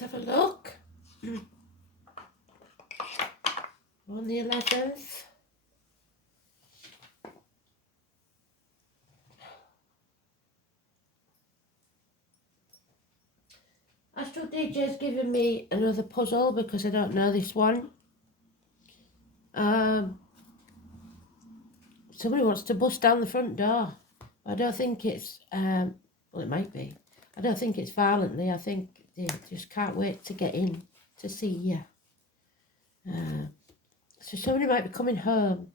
Let's have a look. On the 11th. Astro DJ's given me another puzzle because I don't know this one. Somebody wants to bust down the front door. I don't think it's, well, it might be. I don't think it's violently. I think they just can't wait to get in to see you. So somebody might be coming home.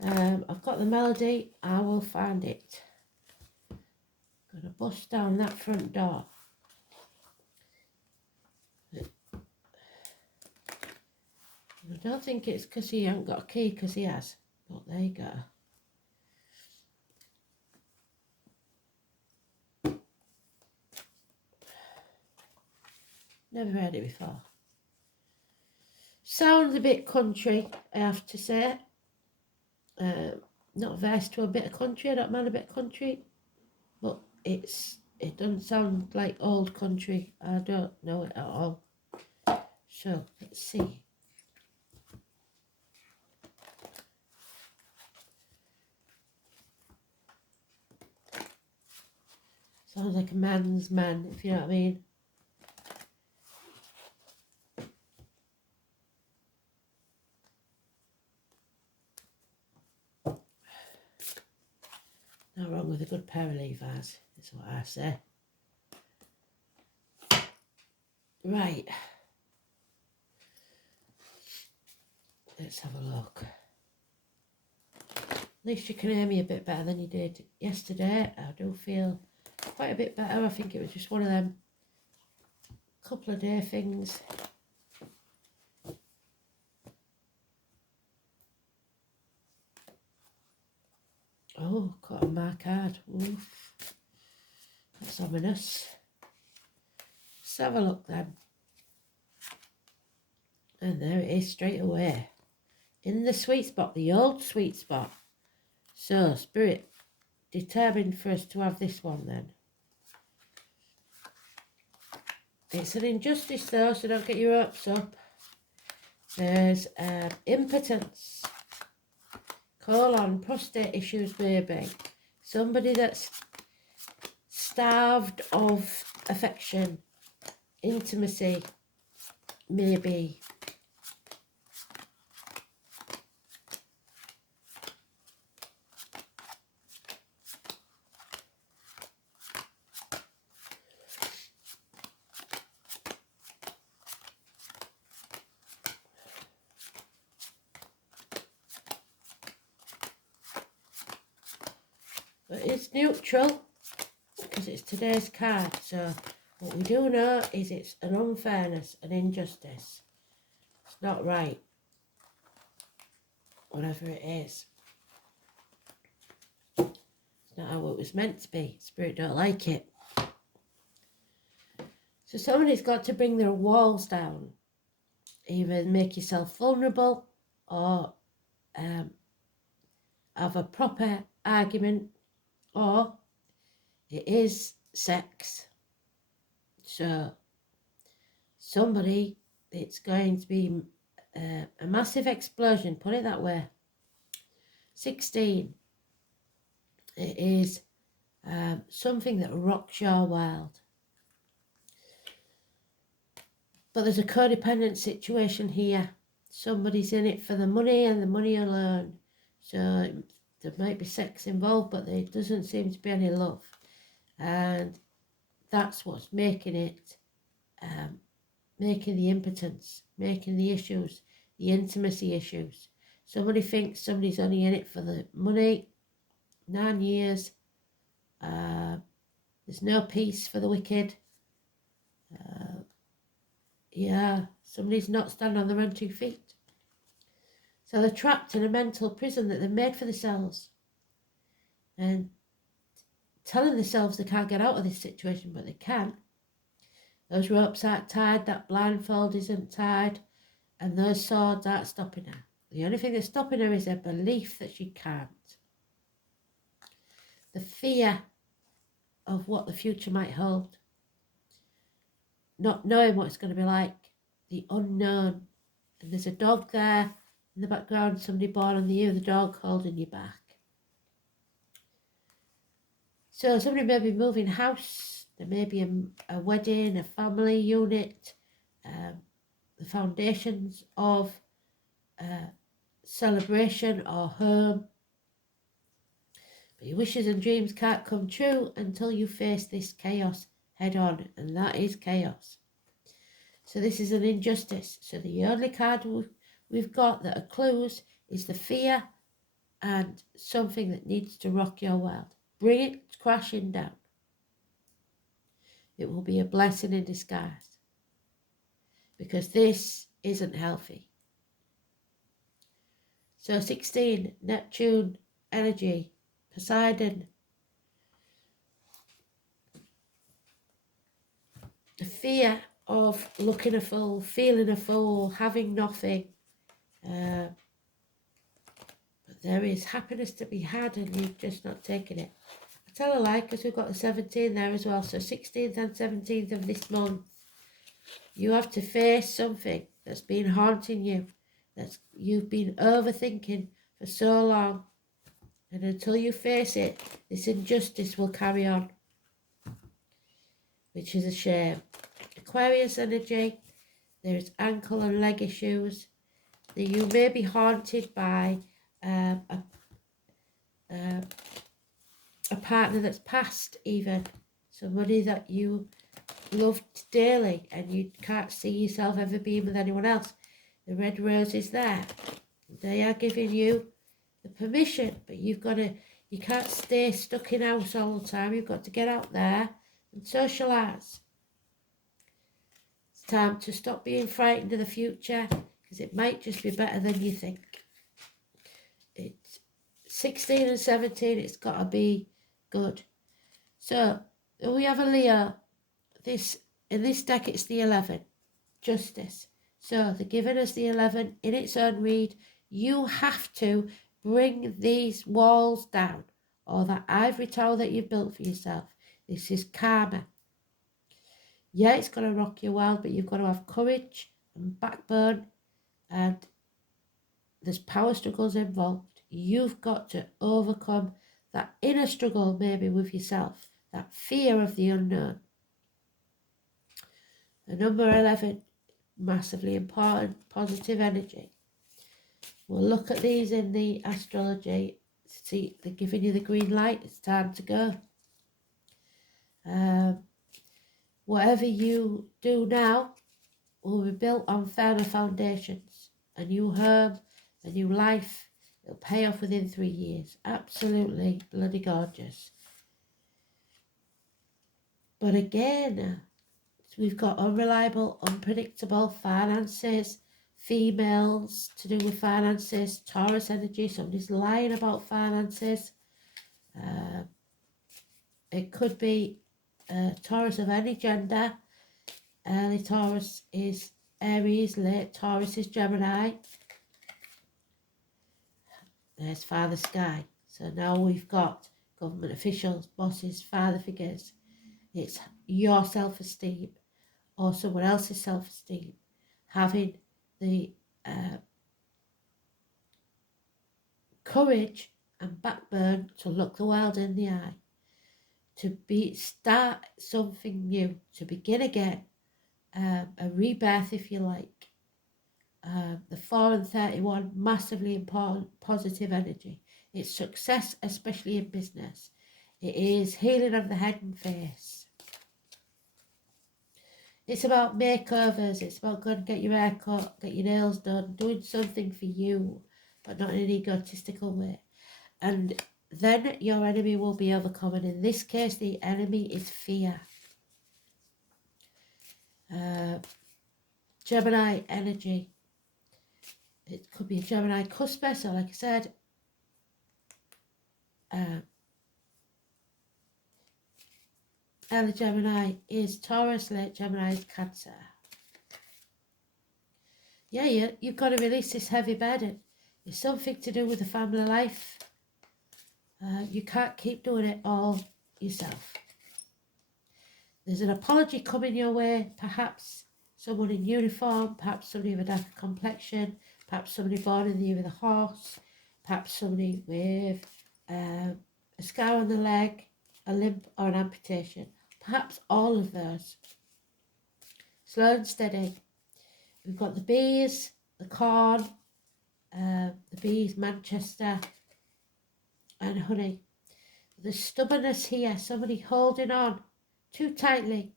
I've got the melody. I will find it. Gonna bust down that front door. I don't think it's because he hasn't got a key, because he has. But there you go. Never heard it before. Sounds a bit country, I have to say. Not averse to a bit of country. I don't mind a bit of country, but it doesn't sound like old country. I don't know it at all. So let's see. Sounds like a man's man, if you know what I mean. Not wrong with a good pair of Levi's, is what I say. Right. Let's have a look. At least you can hear me a bit better than you did yesterday. I do feel quite a bit better. I think it was just one of them couple of day things. Oh, got on my card. Oof. That's ominous. Let's have a look then. And there it is straight away. In the sweet spot, the old sweet spot. So, Spirit determined for us to have this one then. It's an injustice though, so don't get your hopes up. There's impotence. Colon, prostate issues maybe. Somebody that's starved of affection, intimacy, maybe. But it's neutral because it's today's card. So what we do know is it's an unfairness, an injustice. It's not right. Whatever it is. It's not how it was meant to be. Spirit don't like it. So somebody's got to bring their walls down. Either make yourself vulnerable or have a proper argument, or it is sex. So somebody, it's going to be a massive explosion, put it that way. 16, it is something that rocks your world. But there's a codependent situation here. Somebody's in it for the money and the money alone. So there might be sex involved, but there doesn't seem to be any love. And that's what's making it, making the impotence, making the issues, the intimacy issues. Somebody thinks somebody's only in it for the money. 9 years. There's no peace for the wicked. Yeah, somebody's not standing on their own 2 feet. So they're trapped in a mental prison that they've made for themselves. And telling themselves they can't get out of this situation, but they can. Those ropes aren't tied, that blindfold isn't tied, and those swords aren't stopping her. The only thing that's stopping her is her belief that she can't. The fear of what the future might hold. not knowing what it's going to be like, the unknown. And there's a dog there in the background, somebody born on the year of the dog holding you back. So somebody may be moving house, there may be a wedding, a family unit, the foundations of celebration or home. But your wishes and dreams can't come true until you face this chaos head on, and that is chaos. So this is an injustice. So the only card we've got that are clues is the fear and something that needs to rock your world. Bring it crashing down. It will be a blessing in disguise, because this isn't healthy. So 16, Neptune energy, Poseidon. The fear of looking a fool, feeling a fool, having nothing. But there is happiness to be had, and you've just not taken it. I tell a lie, because we've got the 17 there as well. So 16th and 17th of this month, you have to face something that's been haunting you, that you've been overthinking for so long. And until you face it, this injustice will carry on, which is a shame. Aquarius energy, there is ankle and leg issues. You may be haunted by a partner that's passed, even somebody that you loved dearly, and you can't see yourself ever being with anyone else. The red rose is there. They are giving you the permission, but you can't stay stuck in house all the time. You've got to get out there and socialise. It's time to stop being frightened of the future, because it might just be better than you think. It's 16 and 17, it's got to be good. So we have a Leo. In this deck it's the 11, Justice. So they're giving us the 11 in its own read. You have to bring these walls down, or that ivory tower that you've built for yourself. This is karma. Yeah, it's going to rock your world, but you've got to have courage and backbone, and there's power struggles involved. You've got to overcome that inner struggle, maybe with yourself, that fear of the unknown. The number 11, massively important, positive energy. We'll look at these in the astrology. See, they're giving you the green light. It's time to go. Whatever you do now will be built on firmer foundations. A new home, a new life. It'll pay off within 3 years. Absolutely bloody gorgeous. But again, we've got unreliable, unpredictable finances, females to do with finances, Taurus energy, somebody's lying about finances. It could be Taurus of any gender. Early Taurus is Aries, late Taurus is Gemini. There's Father Sky. So now we've got government officials, bosses, father figures. It's your self-esteem or someone else's self-esteem. Having the courage and backbone to look the world in the eye. To start something new, to begin again, a rebirth if you like. The 4 and 31, massively important, positive energy. It's success, especially in business. It is healing of the head and face. It's about makeovers. It's about going to get your hair cut, get your nails done, doing something for you, but not in an egotistical way. And then your enemy will be overcome. And in this case, the enemy is fear. Gemini energy. It could be a Gemini cusper, so like I said, early Gemini is Taurus, late Gemini is Cancer. Yeah, you've got to release this heavy burden. It's something to do with the family life. You can't keep doing it all yourself. There's an apology coming your way, perhaps someone in uniform, perhaps somebody with a darker complexion, perhaps somebody born in the year of the horse, perhaps somebody with a scar on the leg, a limp or an amputation. Perhaps all of those. Slow and steady. We've got the bees, the corn, the bees, Manchester, and honey. There's stubbornness here, somebody holding on too tightly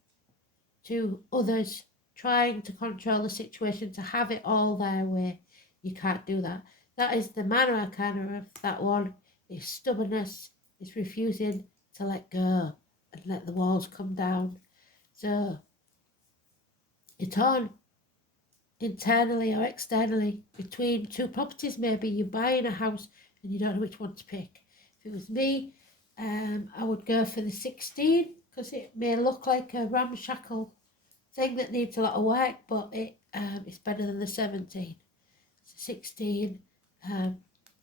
to others, trying to control the situation, to have it all their way. You can't do that. That is the manner arcana of that one. Is stubbornness, is refusing to let go and let the walls come down. So you're torn internally or externally between two properties. Maybe you're buying a house and you don't know which one to pick. If it was me, I would go for the 16 because it may look like a ramshackle thing that needs a lot of work, but it's better than the 17. It's a 16,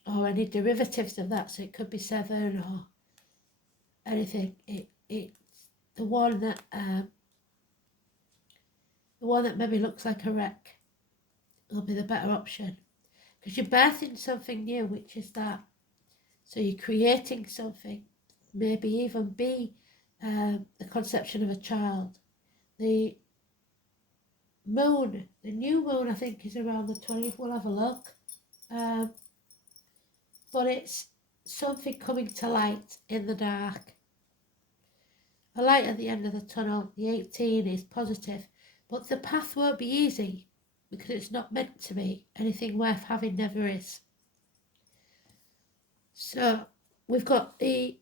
or any derivatives of that. So it could be 7 or anything. It's the one that maybe looks like a wreck will be the better option, because you're birthing something new, which is that. So you're creating something, maybe even be the conception of a child. The moon, the new moon, I think is around the 20th. We'll have a look. But it's something coming to light in the dark. A light at the end of the tunnel. The 18 is positive, but the path won't be easy because it's not meant to be. Anything worth having never is. So we've got the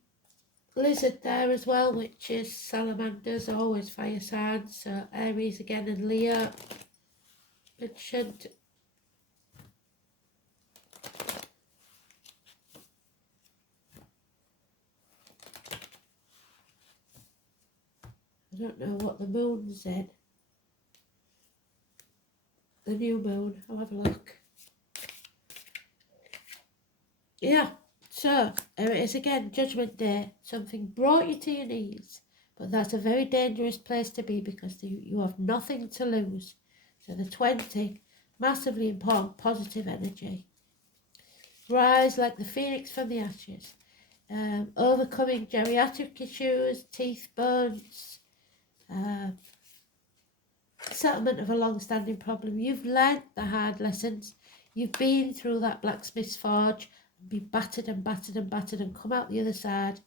lizard there as well, which is salamanders, always fire signs. So Aries again and Leo mentioned. I don't know what the moon's in. The new moon, I'll have a look. Yeah, so there it is again, Judgment Day. Something brought you to your knees, but that's a very dangerous place to be because you have nothing to lose. So the 20, massively important, positive energy. Rise like the phoenix from the ashes. Overcoming geriatric issues, teeth, bones, settlement of a long-standing problem. You've learned the hard lessons. You've been through that blacksmith's forge and been battered and battered and battered and come out the other side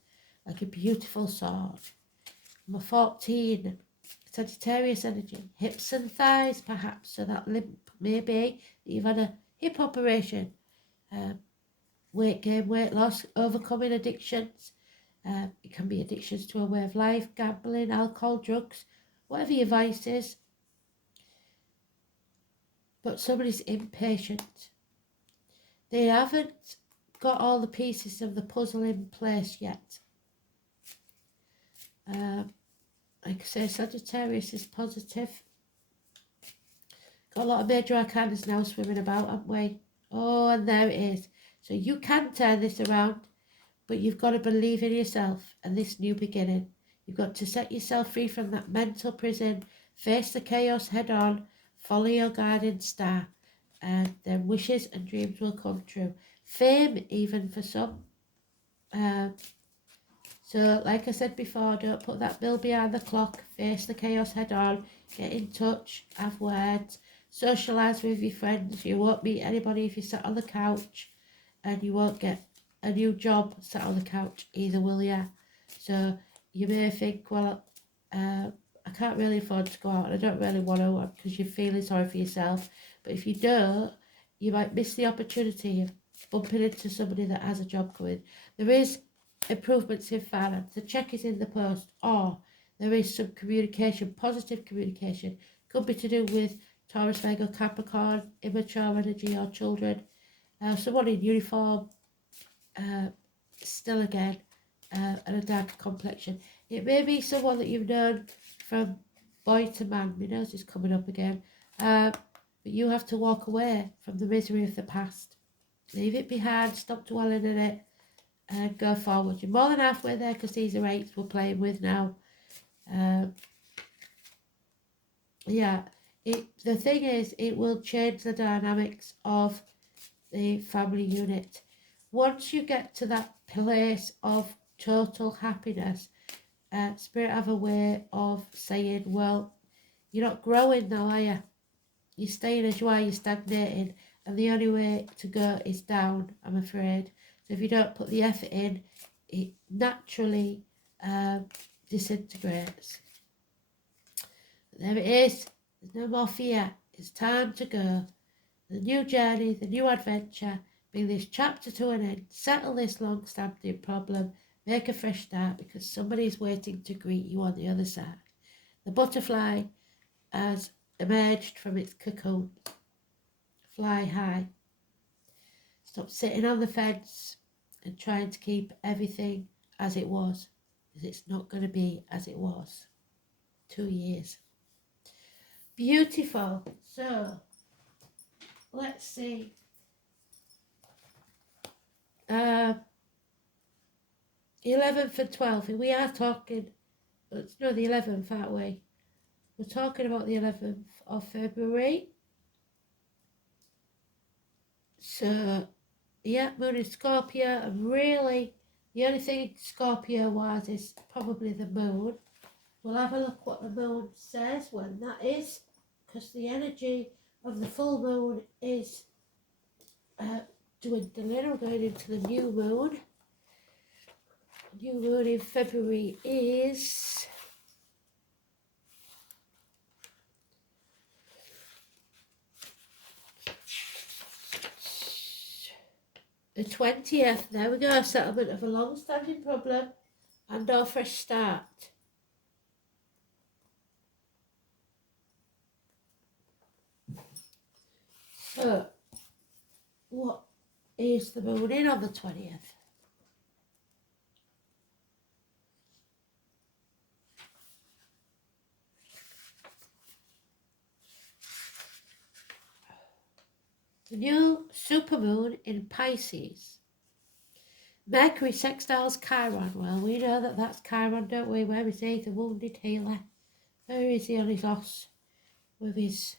like a beautiful sword. Number 14, Sagittarius energy. Hips and thighs, perhaps. So that limp may be that you've had a hip operation. Weight gain, weight loss, overcoming addictions. It can be addictions to a way of life, gambling, alcohol, drugs, whatever your vice is. But somebody's impatient. They haven't got all the pieces of the puzzle in place yet. Like I say, Sagittarius is positive. Got a lot of major arcanas now swimming about, haven't we? Oh, and there it is. So you can turn this around, but you've got to believe in yourself and this new beginning. You've got to set yourself free from that mental prison, face the chaos head on, follow your guiding star, and then wishes and dreams will come true. Fame, even for some. So, like I said before, don't put that bill behind the clock, face the chaos head on, get in touch, have words, socialise with your friends. You won't meet anybody if you sat on the couch, and you won't get a new job sat on the couch either, will you? So you may think, well, I can't really afford to go out and I don't really want to because you're feeling sorry for yourself. But if you don't, you might miss the opportunity of bumping into somebody that has a job coming. There is improvements in finance. The cheque is in the post, or there is some communication, positive communication. Could be to do with Taurus, Virgo, Capricorn, immature energy or children. Someone in uniform, still again, and a darker complexion. It may be someone that you've known from boy to man. My nose is coming up again. But you have to walk away from the misery of the past. Leave it behind, stop dwelling in it, and go forward. You're more than halfway there because these are 8s we're playing with now. Yeah, the thing is, it will change the dynamics of the family unit. Once you get to that place of total happiness, Spirit have a way of saying, well, you're not growing now, are you? You're staying as you are, you're stagnating, and the only way to go is down, I'm afraid. So if you don't put the effort in, it naturally disintegrates. There it is. There's no more fear. It's time to go. The new journey, the new adventure, bring this chapter to an end, settle this long-standing problem, make a fresh start because somebody's waiting to greet you on the other side. The butterfly has emerged from its cocoon. Fly high. Stop sitting on the fence and trying to keep everything as it was, because it's not going to be as it was. 2 years. Beautiful. So, let's see. 11th and 12th. We are talking, no, the 11th, aren't we? We're talking about the 11th of February. So, yeah, Moon in Scorpio, and really, the only thing Scorpio was is probably the Moon. We'll have a look what the Moon says when that is, because the energy of the full Moon is dwindling. We're going into the new Moon. The new Moon in February is the 20th. There we go. Settlement of a long-standing problem and our fresh start. So, what is the Moon in on the 20th? The new supermoon in Pisces. Mercury sextiles Chiron. Well, we know that that's Chiron, don't we? Where is he, the wounded healer? Where is he on his horse with his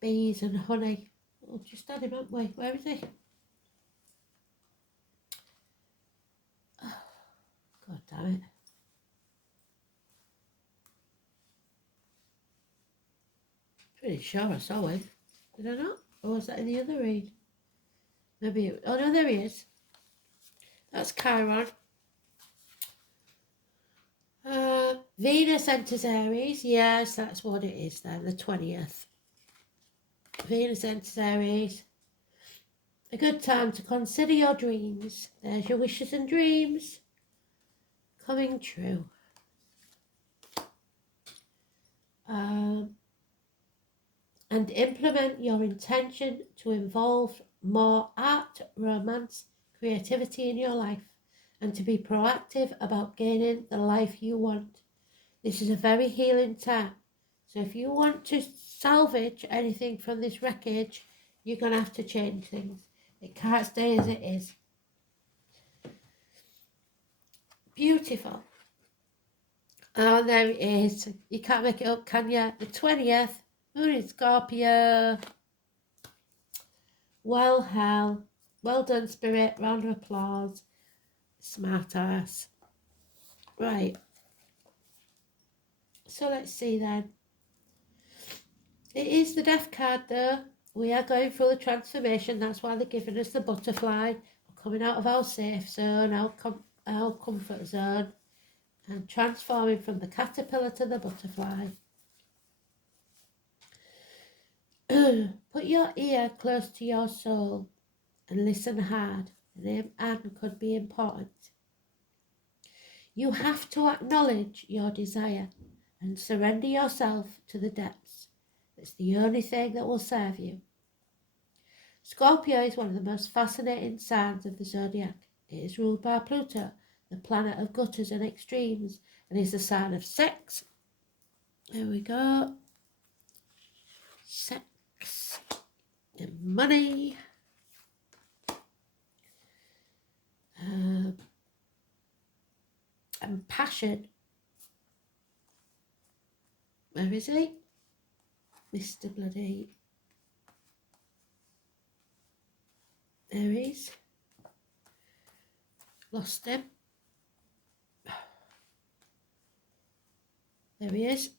bees and honey? We'll just had him, haven't we? Where is he? Oh, God damn it. Pretty sure I saw him. Did I not? Or was that in the other read? Maybe. Oh no, there he is. That's Chiron. Venus enters Aries. Yes, that's what it is then, the 20th. Venus enters Aries. A good time to consider your dreams. There's your wishes and dreams coming true. And implement your intention to involve more art, romance, creativity in your life, and to be proactive about gaining the life you want. This is a very healing time. So if you want to salvage anything from this wreckage, you're going to have to change things. It can't stay as it is. Beautiful. Oh, there it is. You can't make it up, can you? The 20th, Moon in Scorpio. Well, hell. Well done, Spirit. Round of applause. Smart ass. Right. So let's see then. It is the Death card though. We are going through the transformation. That's why they're giving us the butterfly. We're coming out of our safe zone, our comfort zone, and transforming from the caterpillar to the butterfly. Put your ear close to your soul and listen hard. The name Anne could be important. You have to acknowledge your desire and surrender yourself to the depths. It's the only thing that will serve you. Scorpio is one of the most fascinating signs of the zodiac. It is ruled by Pluto, the planet of gutters and extremes, and is the sign of sex. There we go. Sex and money. And passion. Where is he? Mr. Bloody Aries. Lost him. There he is.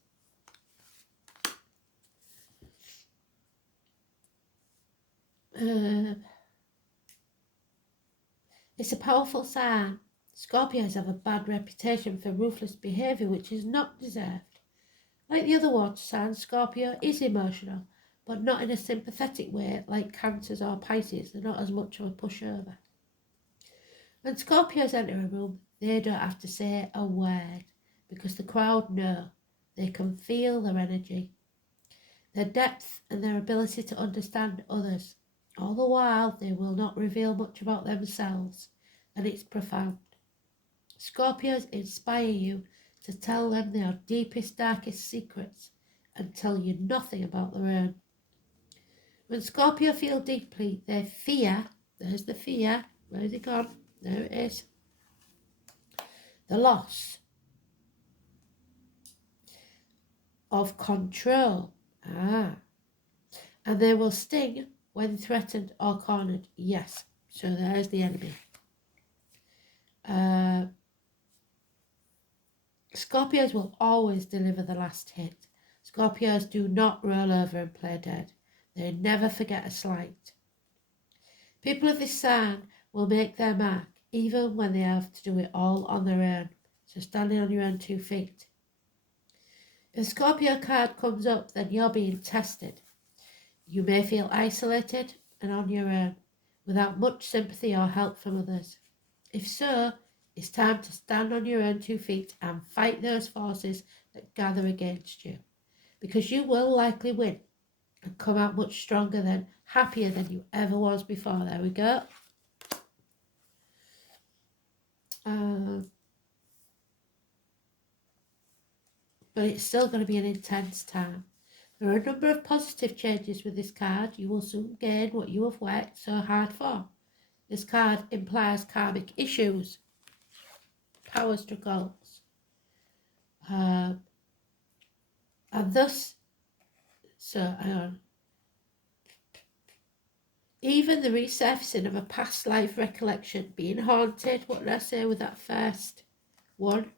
It's a powerful sign. Scorpios have a bad reputation for ruthless behaviour which is not deserved. Like the other water signs, Scorpio is emotional, but not in a sympathetic way like Cancers or Pisces. They're not as much of a pushover. When Scorpios enter a room, they don't have to say a word because the crowd know. They can feel their energy, their depth and their ability to understand others. All the while, they will not reveal much about themselves, and it's profound. Scorpios inspire you to tell them their deepest, darkest secrets and tell you nothing about their own. When Scorpio feel deeply, they fear, there's the fear, where is it gone? There it is. The loss of control. And they will sting when threatened or cornered. Yes, so there's the enemy. Scorpios will always deliver the last hit. Scorpios do not roll over and play dead. They never forget a slight. People of this sign will make their mark even when they have to do it all on their own. So standing on your own 2 feet. If a Scorpio card comes up, then you're being tested. You may feel isolated and on your own, without much sympathy or help from others. If so, it's time to stand on your own 2 feet and fight those forces that gather against you, because you will likely win and come out much stronger than, happier than you ever was before. There we go. But it's still going to be an intense time. There are a number of positive changes with this card. You will soon gain what you have worked so hard for. This card implies karmic issues, power struggles, and thus, even the resurfacing of a past life recollection, being haunted. What did I say with that first one?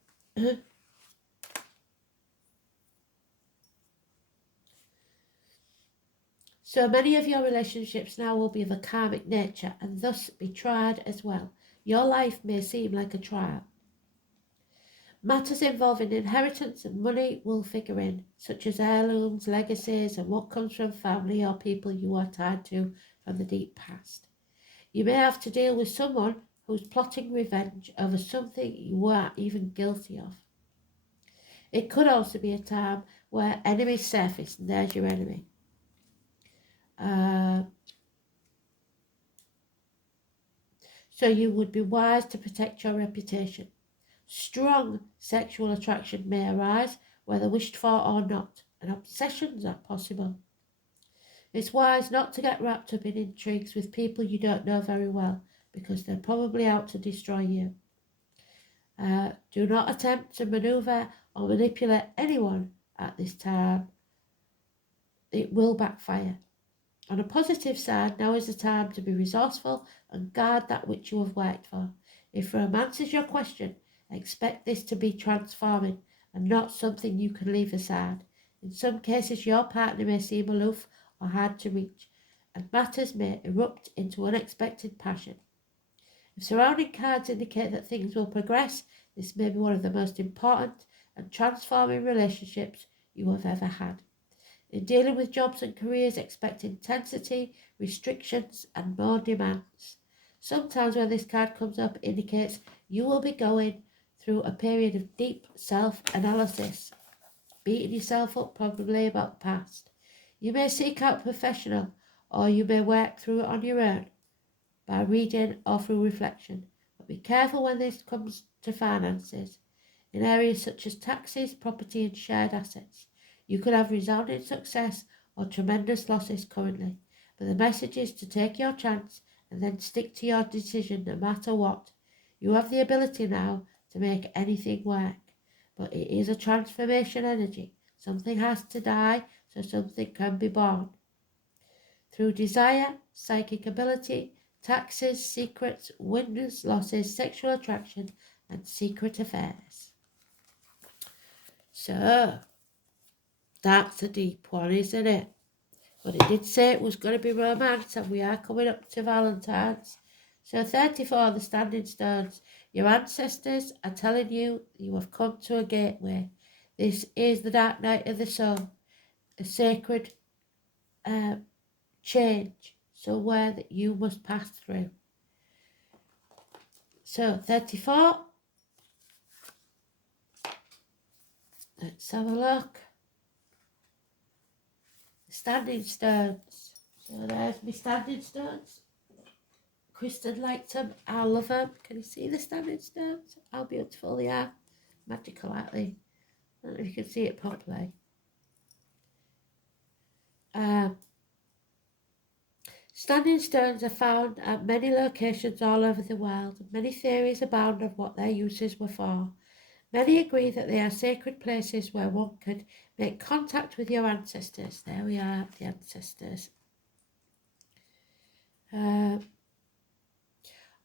So many of your relationships now will be of a karmic nature and thus be tried as well. Your life may seem like a trial. Matters involving inheritance and money will figure in, such as heirlooms, legacies, and what comes from family or people you are tied to from the deep past. You may have to deal with someone who's plotting revenge over something you are even guilty of. It could also be a time where enemies surface, and there's your enemy. So you would be wise to protect your reputation. Strong sexual attraction may arise, whether wished for or not, and obsessions are possible. It's wise not to get wrapped up in intrigues with people you don't know very well, because they're probably out to destroy you. Do not attempt to maneuver or manipulate anyone at this time. It will backfire. On a positive side, now is the time to be resourceful and guard that which you have worked for. If romance is your question, expect this to be transforming and not something you can leave aside. In some cases, your partner may seem aloof or hard to reach, and matters may erupt into unexpected passion. If surrounding cards indicate that things will progress, this may be one of the most important and transforming relationships you have ever had. In dealing with jobs and careers, expect intensity, restrictions, and more demands. Sometimes when this card comes up, it indicates you will be going through a period of deep self-analysis, beating yourself up probably about the past. You may seek out a professional, or you may work through it on your own by reading or through reflection. But be careful when this comes to finances, in areas such as taxes, property, and shared assets. You could have resounding success or tremendous losses currently, but the message is to take your chance and then stick to your decision no matter what. You have the ability now to make anything work, but it is a transformation energy. Something has to die so something can be born. Through desire, psychic ability, taxes, secrets, wins, losses, sexual attraction, and secret affairs. So, that's a deep one, isn't it? But it did say it was going to be romance, and we are coming up to Valentine's. So 34, the standing stones. Your ancestors are telling you you have come to a gateway. This is the dark night of the soul, a sacred change, somewhere that you must pass through. So 34, let's have a look. Standing stones. So there's my standing stones. Kristen liked them. I love them. Can you see the standing stones? How beautiful they are. Magical, aren't they? I don't know if you can see it properly. Standing stones are found at many locations all over the world. Many theories abound of what their uses were for. Many agree that they are sacred places where one could make contact with your ancestors. There we are, the ancestors.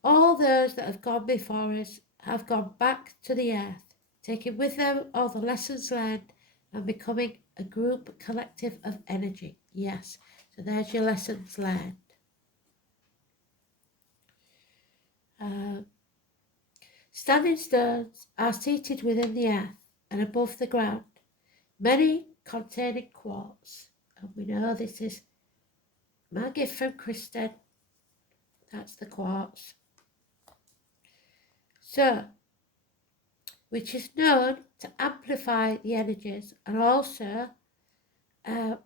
All those that have gone before us have gone back to the earth, taking with them all the lessons learned and becoming a group collective of energy. Yes, so there's your lessons learned. Standing stones are seated within the earth and above the ground, many containing quartz. And we know this is my gift from Kristen. That's the quartz. So, which is known to amplify the energies and also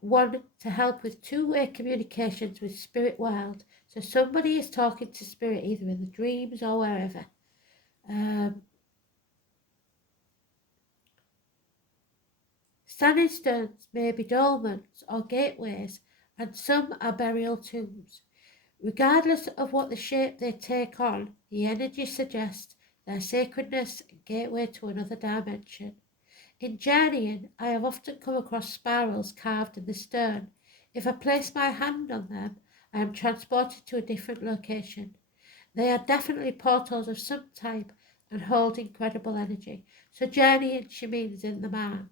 one to help with two-way communications with spirit world. So somebody is talking to spirit either in the dreams or wherever. Standing stones may be dolmens or gateways, and some are burial tombs. Regardless of what the shape they take on, the energy suggests their sacredness and gateway to another dimension. In journeying, I have often come across spirals carved in the stone. If I place my hand on them, I am transported to a different location. They are definitely portals of some type and hold incredible energy. So journeying, she means in the mind.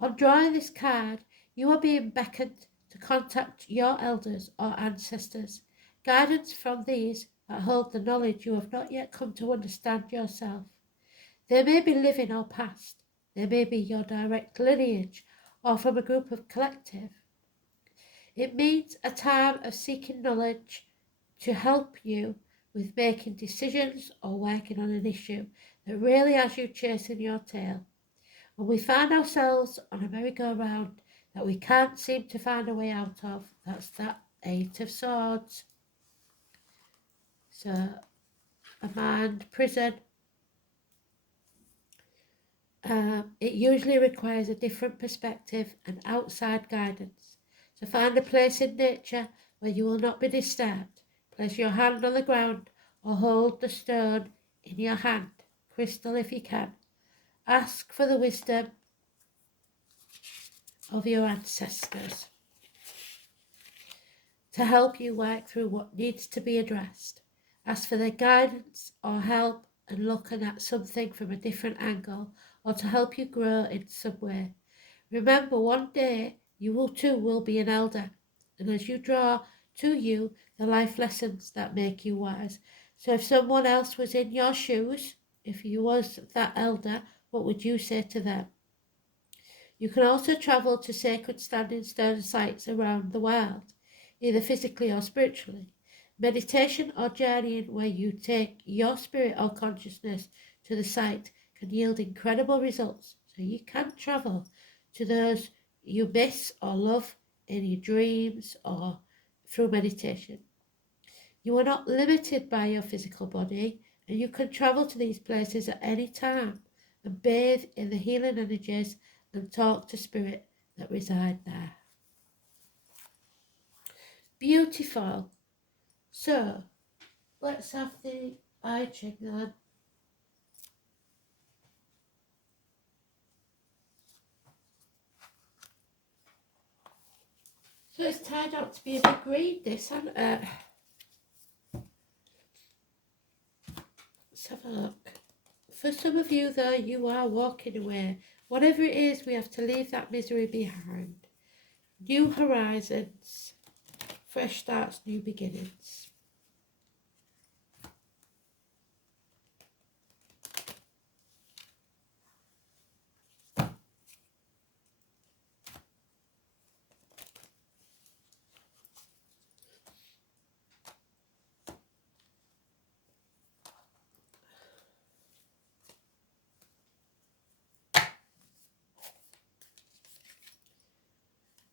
On drawing this card, you are being beckoned to contact your elders or ancestors. Guidance from these that hold the knowledge you have not yet come to understand yourself. They may be living or past. They may be your direct lineage or from a group of collective. It means a time of seeking knowledge to help you with making decisions or working on an issue that really has you chasing your tail. When we find ourselves on a merry-go-round that we can't seem to find a way out of, that's that Eight of Swords. So, a mind prison. It usually requires a different perspective and outside guidance. So find a place in nature where you will not be disturbed. Place your hand on the ground or hold the stone in your hand, crystal if you can. Ask for the wisdom of your ancestors to help you work through what needs to be addressed. Ask for their guidance or help in looking at something from a different angle or to help you grow in some way. Remember, one day you will be an elder, and as you draw to you the life lessons that make you wise. So if someone else was in your shoes, if you was that elder, what would you say to them? You can also travel to sacred standing stone sites around the world, either physically or spiritually. Meditation or journeying where you take your spirit or consciousness to the site can yield incredible results. So you can travel to those you miss or love in your dreams or through meditation. You are not limited by your physical body, and you can travel to these places at any time and bathe in the healing energies and talk to spirit that reside there. Beautiful. So, let's have the eye check then. So it's turned out to be a big read, this, hasn't it? Let's have a look. For some of you, though, you are walking away. Whatever it is, we have to leave that misery behind. New horizons, fresh starts, new beginnings.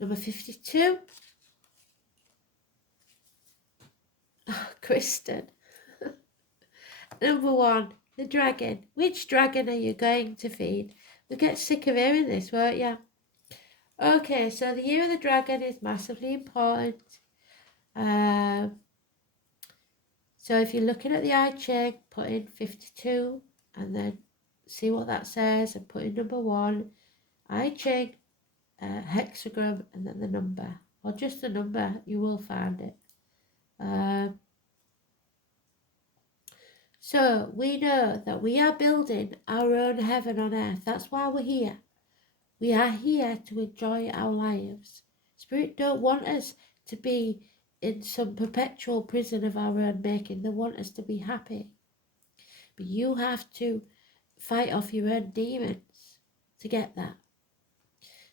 Number 52. Oh, Kristen. Number 1, the dragon. Which dragon are you going to feed? We get sick of hearing this, won't you? Okay, so the year of the dragon is massively important. So if you're looking at the I Ching, put in 52 and then see what that says and put in number 1. I Ching, hexagram and then the number. Or just the number, you will find it. So we know that we are building our own heaven on earth. That's why we're here. We are here to enjoy our lives. Spirit don't want us to be in some perpetual prison of our own making. They want us to be happy. But you have to fight off your own demons to get that.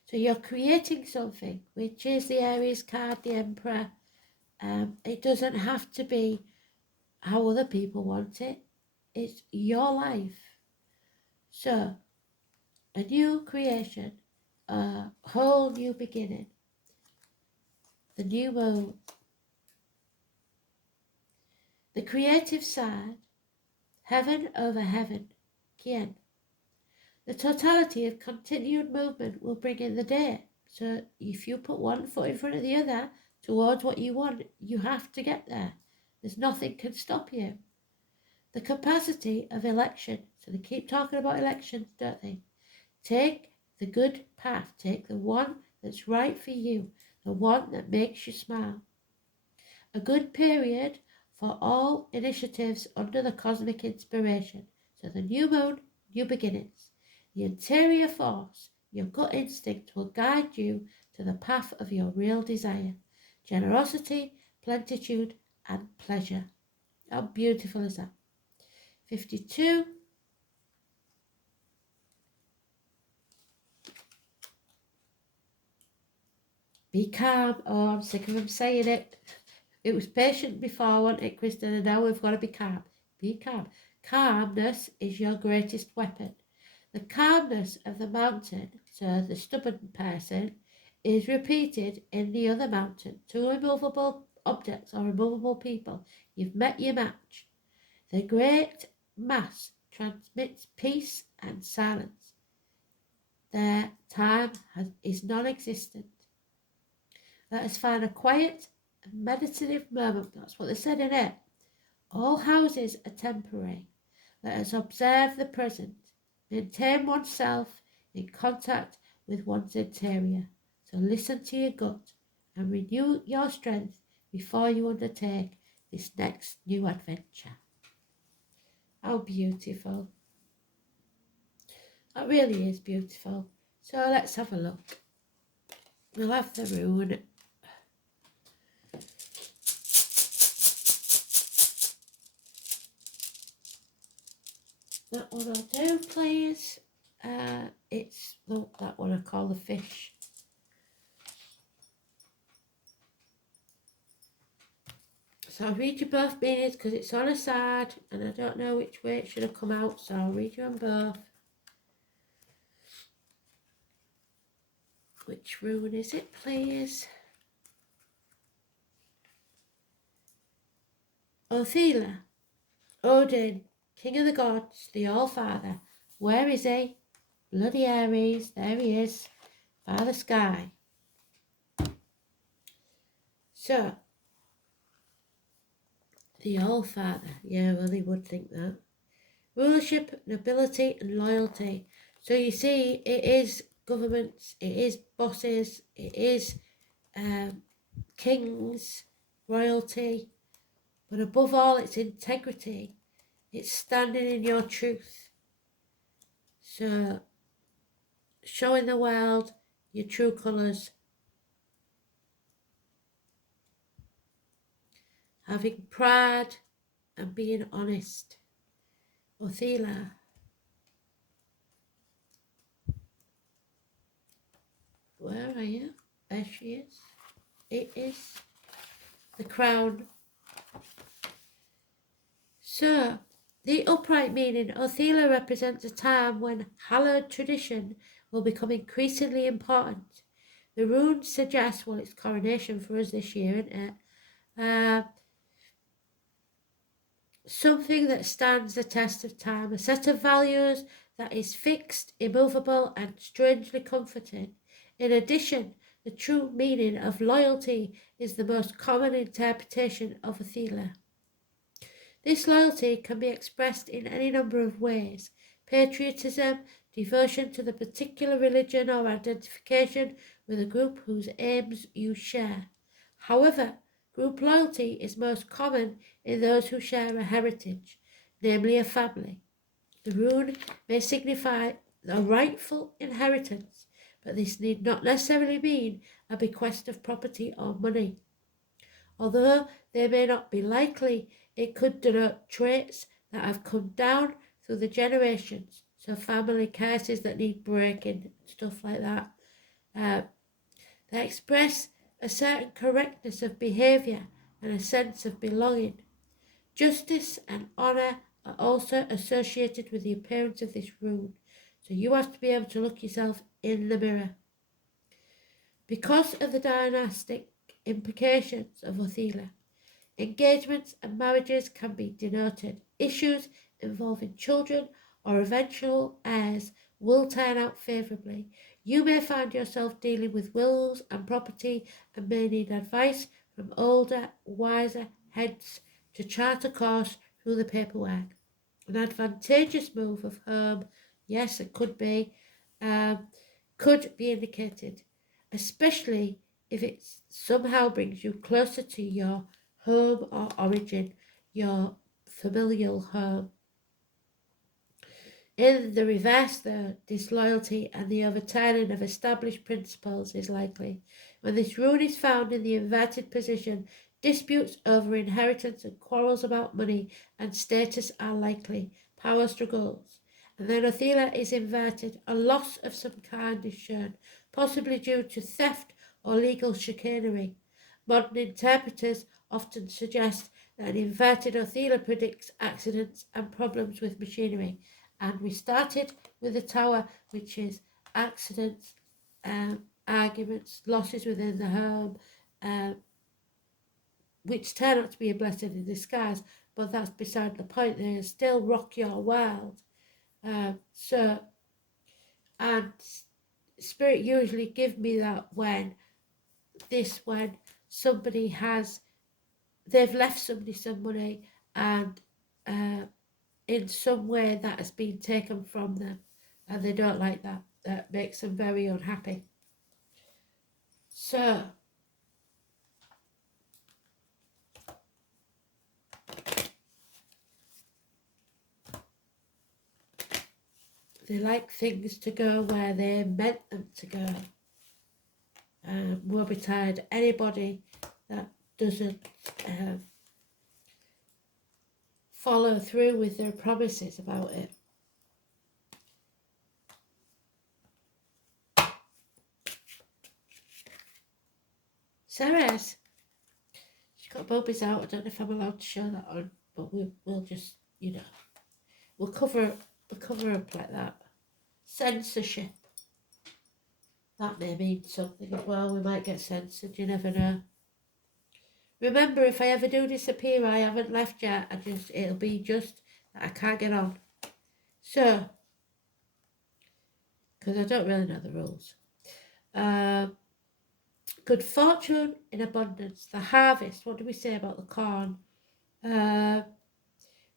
So you're creating something, which is the Aries card, the Emperor. It doesn't have to be how other people want it. It's your life. So, a new creation, a whole new beginning. The new moon. The creative side, heaven over heaven, Kien. The totality of continued movement will bring in the day. So if you put one foot in front of the other towards what you want, you have to get there. There's nothing can stop you. The capacity of election. So they keep talking about elections, don't they? Take the good path. Take the one that's right for you. The one that makes you smile. A good period for all initiatives under the cosmic inspiration. So the new moon, new beginnings. The interior force, your gut instinct will guide you to the path of your real desire. Generosity, plenitude, and pleasure. How beautiful is that? 52. Be calm. Oh, I'm sick of him saying it. It was patient before, wasn't it, Kristen? And now we've got to be calm. Be calm. Calmness is your greatest weapon. The calmness of the mountain, so the stubborn person, is repeated in the other mountain. 2 immovable objects or immovable people. You've met your match. The great mass transmits peace and silence. Their time is non-existent. Let us find a quiet and meditative moment. That's what they said in it. All houses are temporary. Let us observe the present. Maintain oneself in contact with one's interior. So listen to your gut and renew your strength before you undertake this next new adventure. How beautiful. That really is beautiful. So let's have a look. We'll have the rune. That one I'll do, please. It's that one I call the fish. So I'll read you both meanings because it's on a side and I don't know which way it should have come out, so I'll read you on both. Which rune is it, please? Othila, Odin, King of the Gods, the All-Father. Where is he? Bloody Aries, there he is. Father Sky. So, the All-Father. Yeah, well, he would think that. Rulership, nobility, and loyalty. So you see, it is governments, it is bosses, it is kings, royalty, but above all, it's integrity. It's standing in your truth. So, showing the world your true colours, having pride and being honest. Othila. Where are you? There she is. It is the crown. So, the upright meaning, Othila represents a time when hallowed tradition will become increasingly important. The rune suggests, well, it's coronation for us this year, isn't it? Something that stands the test of time, a set of values that is fixed, immovable, and strangely comforting. In addition, the true meaning of loyalty is the most common interpretation of Othila. This loyalty can be expressed in any number of ways: patriotism, devotion to the particular religion, or identification with a group whose aims you share. However, group loyalty is most common in those who share a heritage, namely a family. The rune may signify a rightful inheritance, but this need not necessarily mean a bequest of property or money. Although they may not be likely, it could denote traits that have come down through the generations. So family curses that need breaking, stuff like that. They express a certain correctness of behaviour and a sense of belonging. Justice and honour are also associated with the appearance of this rune. So you have to be able to look yourself in the mirror. Because of the dynastic implications of Othila, engagements and marriages can be denoted. Issues involving children or eventual heirs will turn out favourably. You may find yourself dealing with wills and property and may need advice from older, wiser heads to chart a course through the paperwork. An advantageous move of home, yes, it could be indicated, especially if it somehow brings you closer to your home or origin, your familial home. In the reverse, though, disloyalty and the overturning of established principles is likely. When this rune is found in the inverted position, disputes over inheritance and quarrels about money and status are likely. Power struggles. And then Othila is inverted. A loss of some kind is shown, possibly due to theft or legal chicanery. Modern interpreters often suggest that an inverted Othila predicts accidents and problems with machinery. And we started with the tower, which is accidents, arguments, losses within the home, which turn out to be a blessing in disguise, but that's beside the point. They still rock your world. And Spirit usually give me that when somebody they've left somebody some money and in some way that has been taken from them and they don't like that. That makes them very unhappy. So, they like things to go where they meant them to go. Woe betide anybody that doesn't follow through with their promises about it. Sarah's, she's got boobies out. I don't know if I'm allowed to show that on, but we'll just, we'll cover up like that. Censorship. That may mean something as well. We might get censored, you never know. Remember, if I ever do disappear, I haven't left yet. It'll be just that I can't get on. So, because I don't really know the rules. Good fortune in abundance. The harvest. What do we say about the corn?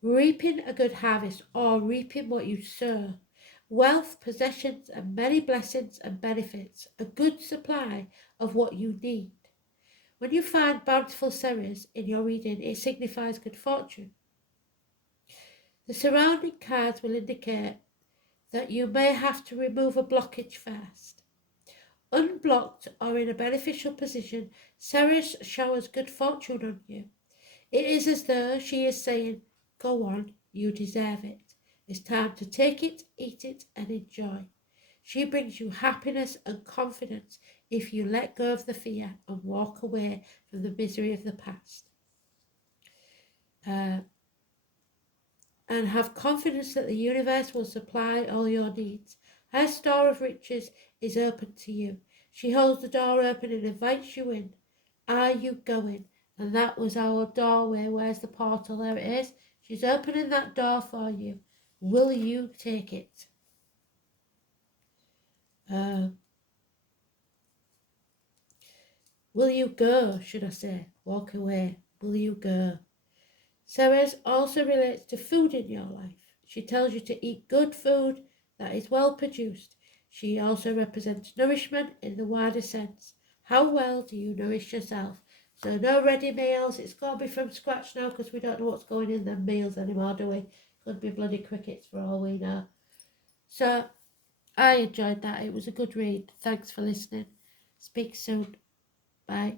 Reaping a good harvest or reaping what you sow. Wealth, possessions, and many blessings and benefits. A good supply of what you need. When you find bountiful Ceres in your reading, it signifies good fortune. The surrounding cards will indicate that you may have to remove a blockage first. Unblocked or in a beneficial position, Ceres showers good fortune on you. It is as though she is saying, go on, you deserve it. It's time to take it, eat it, and enjoy. She brings you happiness and confidence if you let go of the fear and walk away from the misery of the past. And have confidence that the universe will supply all your needs. Her store of riches is open to you. She holds the door open and invites you in. Are you going? And that was our doorway. Where's the portal? There it is. She's opening that door for you. Will you take it? Will you go, should I say? Walk away. Will you go? Ceres also relates to food in your life. She tells you to eat good food that is well produced. She also represents nourishment in the wider sense. How well do you nourish yourself? So no ready meals. It's got to be from scratch now because we don't know what's going in them meals anymore, do we? Could be bloody crickets for all we know. So I enjoyed that. It was a good read. Thanks for listening. Speak soon. Bye.